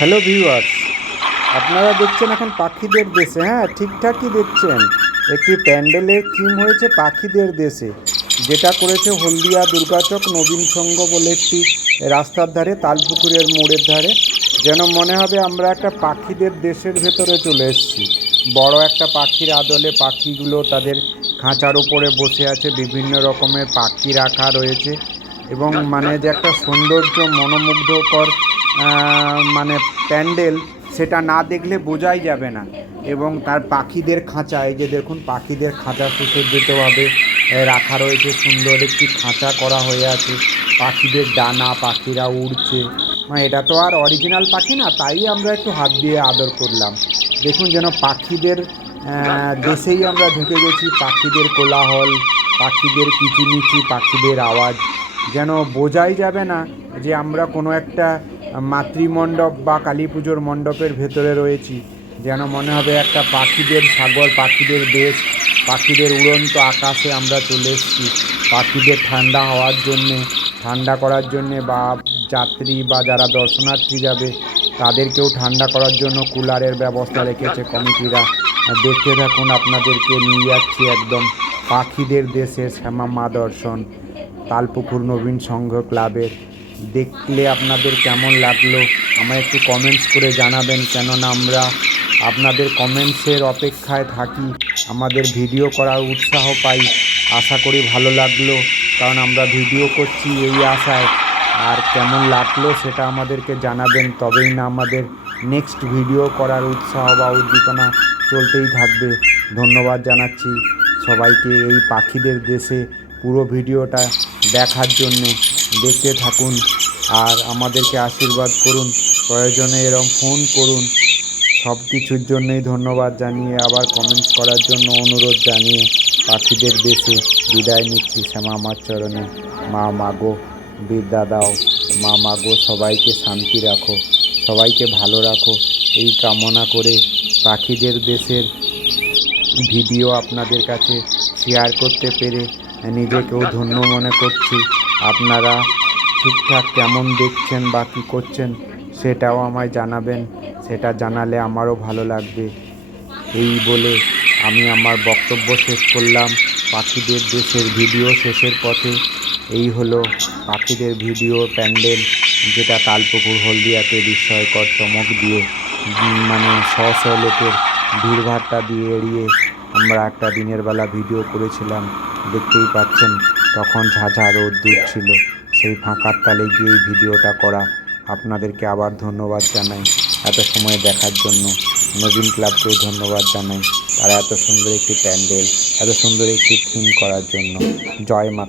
Hello viewers, আপনারা দেখছেন এখন পাখিদের দেশে। হ্যাঁ, ঠিকঠাকই দেখছেন। একটি প্যান্ডেলের থিম হয়েছে পাখিদের দেশে, যেটা করেছে হলদিয়া দুর্গাচক নবীন সংঘ বলে একটি রাস্তার ধারে, তালপুকুরের মোড়ের ধারে। যেন মনে হবে আমরা একটা পাখিদের দেশের ভেতরে চলে এসেছি। বড় একটা পাখির আদলে পাখিগুলো তাদের খাঁচার উপরে বসে আছে, বিভিন্ন রকমের পাখি রাখা রয়েছে এবং মানে যে একটা সৌন্দর্য মনোমুগ্ধকর মানে প্যান্ডেল, সেটা না দেখলে বোঝাই যাবে না। এবং তার পাখিদের খাঁচা, এই যে দেখুন পাখিদের খাঁচা সুসজ্জিতভাবে রাখা রয়েছে, সুন্দর একটি খাঁচা করা হয়ে আছে। পাখিদের ডানা, পাখিরা উড়ছে। মানে এটা তো আর অরিজিনাল পাখি না, তাই আমরা একটু হাত দিয়ে আদর করলাম। দেখুন যেন পাখিদের দেশেই আমরা ঢুকে গেছি। পাখিদের কোলাহল, পাখিদের কিচিমিচি, পাখিদের আওয়াজ, যেন বোঝাই যাবে না যে আমরা কোনো একটা মাতৃমণ্ডপ বা কালী পুজোর মণ্ডপের ভেতরে রয়েছি। যেন মনে হবে একটা পাখিদের সাগর, পাখিদের দেশ, পাখিদের উড়ন্ত আকাশে আমরা চলে এসেছি। পাখিদের ঠান্ডা হওয়ার জন্যে, ঠান্ডা করার জন্যে, বা যাত্রী বা যারা দর্শনার্থী যাবে তাদেরকেও ঠান্ডা করার জন্য কুলারের ব্যবস্থা রেখেছে কমিটিরা। দেখতে থাকুন, আপনাদেরকে নিয়ে যাচ্ছি একদম পাখিদের দেশে, শ্যামা মা দর্শন, তালপুকুর নবীন সংঘ ক্লাবের। দেখলে আপনাদের কেমন লাগলো আমায় একটু কমেন্টস করে জানাবেন, কেননা আমরা আপনাদের কমেন্টসের অপেক্ষায় থাকি, আমাদের ভিডিও করার উৎসাহ পাই। আশা করি ভালো লাগলো, কারণ আমরা ভিডিও করছি এই আশায়। আর কেমন লাগলো সেটা আমাদেরকে জানাবেন, তবেই না আমাদের নেক্সট ভিডিও করার উৎসাহ বা উদ্দীপনা চলতেই থাকবে। ধন্যবাদ জানাচ্ছি সবাইকে এই পাখিদের দেশে পুরো ভিডিওটা দেখার জন্যে। দেখতে থাকুন আর আমাদেরকে আশীর্বাদ করুন, প্রয়োজনে এরম ফোন করুন। সব কিছুর জন্যই ধন্যবাদ জানিয়ে, আবার কমেন্টস করার জন্য অনুরোধ জানিয়ে পাখিদের দেশে বিদায় নিচ্ছি শ্যামা মার চরণে। মা মাগো বিদ্যা দাও, মা মাগো সবাইকে শান্তি রাখো, সবাইকে ভালো রাখো, এই কামনা করে পাখিদের দেশের ভিডিও আপনাদের কাছে শেয়ার করতে পেরে নিজেকেও ধন্য মনে করছি। আপনারা ঠিকঠাক কেমন দেখছেন বা কী করছেন সেটাও আমায় জানাবেন, সেটা জানালে আমারও ভালো লাগবে। এই বলে আমি আমার বক্তব্য শেষ করলাম। পাখিদের দেশের ভিডিও শেষের পথে। এই হলো পাখিদের ভিডিও প্যান্ডেল, যেটা তালপুকুর হলদিয়াতে বিস্ময়কর চমক দিয়ে, মানে শ লোকের ভিড়ভাট্টা দিয়ে এড়িয়ে আমরা একটা দিনের বেলা ভিডিও করেছিলাম। দেখতেই পাচ্ছেন তখন ঝাঝা রোদ্দুর ছিল, সেই ফাঁকার তালে গিয়ে এই ভিডিওটা করা। আপনাদেরকে আবার ধন্যবাদ জানাই এত সময় দেখার জন্য। নবীন ক্লাবকেও ধন্যবাদ জানাই, তারা এত সুন্দর একটি প্যান্ডেল, এত সুন্দর একটি থিম করার জন্য। জয় মা।